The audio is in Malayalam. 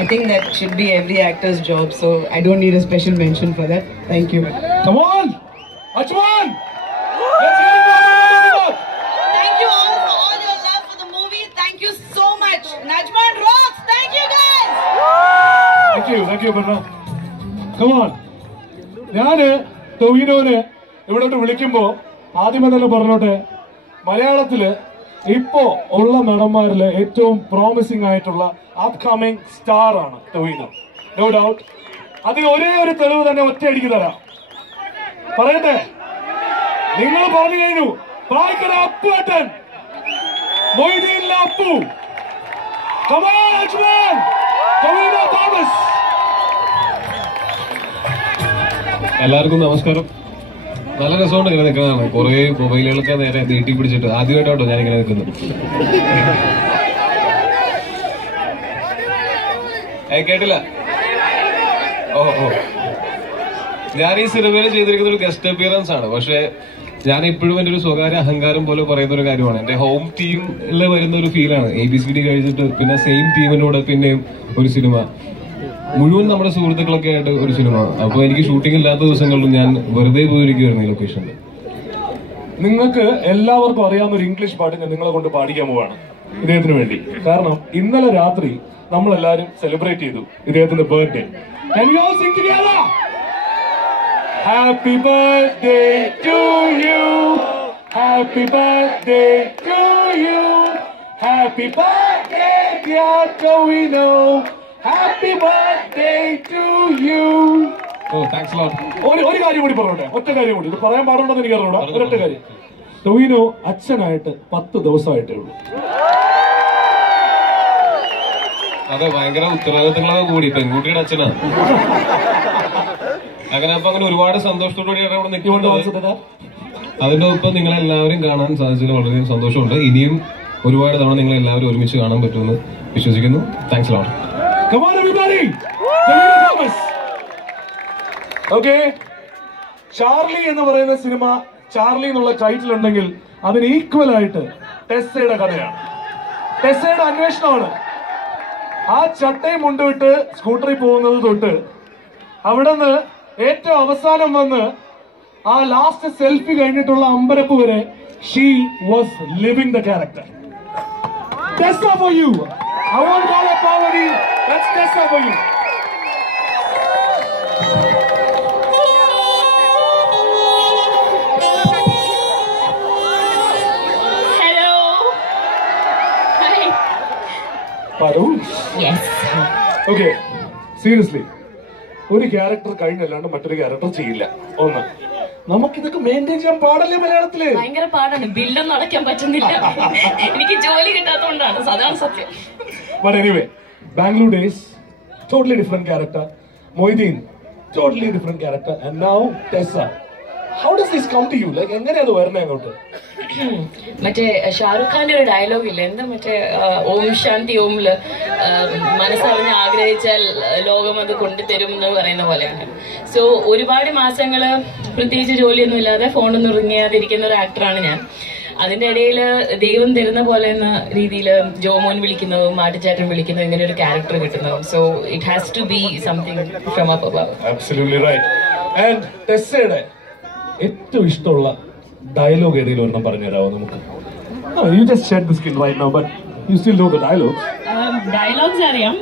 I think that should be every actor's job, so I don't need a special mention for that. Thank you. Come on! Ajman! Let's hear it! Thank you all for all your love for the movie. Thank you so much. Najman rocks. Thank you guys. Thank you, Barra. Come on. ഞാന് ടൊവിനോനെ ഇവിടോട്ട് വിളിക്കുമ്പോ ആദ്യമേ തന്നെ പറഞ്ഞോട്ടെ, മലയാളത്തില് ഇപ്പോ ഉള്ള നടന്മാരില് ഏറ്റവും പ്രോമിസിംഗ് ആയിട്ടുള്ള അപ്കമിങ് സ്റ്റാർ ആണ് ടൊവിനോ, നോ ഡൗട്ട്. അതിന് ഒരേ ഒരു തെളിവ് തന്നെ ഒറ്റയടിക്ക് തരാം. പറയട്ടെ, നിങ്ങൾ പറഞ്ഞു കഴിഞ്ഞു, പ്രായക്കര അപ്പുവേട്ടൻ, മൊയ്തീനിലെ Appu. Come on, Ajman! Tovino Thomas. എല്ലാവർക്കും നമസ്കാരം. നല്ല രസമുണ്ട് ഇങ്ങനെ നിൽക്കുന്നതാണ്. കുറെ മൊബൈലുകളൊക്കെ നേരെ നീട്ടി പിടിച്ചിട്ട് ആദ്യമായിട്ടോ ഞാനിങ്ങനെ നിൽക്കുന്നത്. കേട്ടില്ല? ഓ ഞാൻ ഈ സിനിമയിൽ ചെയ്തിരിക്കുന്ന ഒരു ഗസ്റ്റ് അപ്പിയറൻസ് ആണ്. പക്ഷെ ഞാൻ ഇപ്പോഴും എന്റെ ഒരു സ്വകാര്യ അഹങ്കാരം പോലെ പറയുന്ന ഒരു കാര്യമാണ്. എന്റെ ഹോം ടീമിൽ വരുന്ന ഒരു ഫീലാണ്. ABCD കഴിഞ്ഞിട്ട് പിന്നെ സെയിം ടീമിനോട് പിന്നെയും ഒരു സിനിമ, മുഴുവൻ നമ്മുടെ സുഹൃത്തുക്കളൊക്കെ ആയിട്ട് ഒരു സിനിമ. അപ്പൊ എനിക്ക് ഷൂട്ടിംഗ് ഇല്ലാത്ത ദിവസങ്ങളിലും ഞാൻ വെറുതെ പോയിരിക്കുമായിരുന്നു ഈ ലൊക്കേഷനിൽ. നിങ്ങൾക്ക് എല്ലാവർക്കും അറിയാവുന്ന ഒരു ഇംഗ്ലീഷ് പാട്ട് ഞാൻ നിങ്ങളെ കൊണ്ട് പാടിക്കാൻ പോവാണ് ഇദ്ദേഹത്തിന് വേണ്ടി. കാരണം ഇന്നലെ രാത്രി നമ്മൾ എല്ലാവരും സെലിബ്രേറ്റ് ചെയ്തു ഇദ്ദേഹത്തിന്റെ birthday. Can you all sing together? Happy birthday to you. Happy birthday to you. Happy birthday dear Tovino. Happy birthday to you. Oh, thanks a lot. ഒരു കാര്യം കൂടി പറഞ്ഞോട്ടെ, ഒറ്റ കാര്യം കൂടി. ഇത് പറയാൻ പാടുണ്ടെന്ന് എനിക്ക് അറിഞ്ഞൂടാ. ഒരൊറ്റ കാര്യം, ടൊവിനോ അച്ഛനായിട്ട് 10 ദിവസമായിട്ടേ ഉള്ളൂ. അതെ, ഭയങ്കര ഉത്തരവാദിത്തങ്ങളൊക്കെ കൂടി. പെൺകുട്ടിയുടെ അച്ഛനാണ്. അങ്ങനെ അപ്പൊ അങ്ങനെ ഒരുപാട് സന്തോഷത്തോടുകൂടിയാണ് അവിടെ നിൽക്കുന്നത്. അതിന്റെ ഒപ്പം നിങ്ങളെല്ലാവരും കാണാൻ സാധിച്ചതിൽ വളരെ സന്തോഷമുണ്ട്. ഇനിയും ഒരുപാട് തവണ നിങ്ങൾ എല്ലാവരും ഒരുമിച്ച് കാണാൻ പറ്റുമെന്ന് വിശ്വസിക്കുന്നു. Thanks lot. Come on everybody! Okay, Charlie എന്ന് പറയുന്ന സിനിമ, ചാർലി എന്നുള്ള ടൈറ്റിൽ ഉണ്ടെങ്കിൽ അതിന് ഈക്വൽ ആയിട്ട് ടെസ്സയുടെ കഥയാണ്, ടെസ്സയുടെ അന്വേഷണമാണ്. ആ ചട്ടയും മുണ്ടുവിട്ട് സ്കൂട്ടറിൽ പോകുന്നത് തൊട്ട് അവിടെ നിന്ന് ഏറ്റവും അവസാനം വന്ന് ആ ലാസ്റ്റ് സെൽഫി കഴിഞ്ഞിട്ടുള്ള അമ്പരപ്പ് വരെ she was living the character. Tessa for you. I won't call it poverty. That's Tessa for you. Hello. Hi. Paru? Yes. Okay. Seriously. ഒരു ക്യാരക്ടർ കഴിഞ്ഞല്ലാണ്ട് മറ്റൊരു ക്യാരക്ടർ ചെയ്യില്ല. ഒന്ന്, നമുക്കിതൊക്കെ മെയിൻറ്റെയിൻ ചെയ്യാൻ പാടല്ലേ മലയാളത്തില്? ഭയങ്കര പാടാണ്. ബില്ലൊന്നും അടയ്ക്കാൻ പറ്റുന്നില്ല. എനിക്ക് ജോലി കിട്ടാത്തതുകൊണ്ടാണ്, അതാണ് സത്യം. But anyway, Bangalore Days, totally different character. Moideen, totally different character. And now Tessa. How does this come to you? Like, എങ്ങനെയാ അത് വരുന്നത് അങ്ങോട്ട്? മറ്റേ ഷാറുഖ് ഖാന്റെ ഒരു ഡയലോഗ് ഇല്ല, എന്താ മറ്റേ ഓം ശാന്തി ഓമില് മനസ്സറിഞ്ഞ് ആഗ്രഹിച്ചാൽ ലോകം അത് കൊണ്ടുതരും എന്ന് പറയുന്ന പോലെയാണ്. സോ ഒരുപാട് മാസങ്ങള് പ്രത്യേകിച്ച് ജോലിയൊന്നും ഇല്ലാതെ ഫോണൊന്നും ഇറങ്ങിയാതിരിക്കുന്ന ഒരു ആക്ടറാണ് ഞാൻ. അതിന്റെ ഇടയിൽ ദൈവം തരുന്ന പോലെ എന്ന രീതിയിൽ ജോമോൻ വിളിക്കുന്നതും മാട്ടുചാട്ടൻ വിളിക്കുന്നതും ഇങ്ങനെ ഒരു ക്യാരക്ടർ കിട്ടുന്നതും. So it has to be something from up above. Absolutely right. And ടെസ്സയുടെ ഏറ്റവും ഇഷ്ടമുള്ള ഡയലോഗ് ഏതെങ്കിലും ഒരെണ്ണം പറഞ്ഞുതരാമോ നമുക്ക്? You just shed the skin right now, but you still know the dialogues. Dialogues അറിയാം.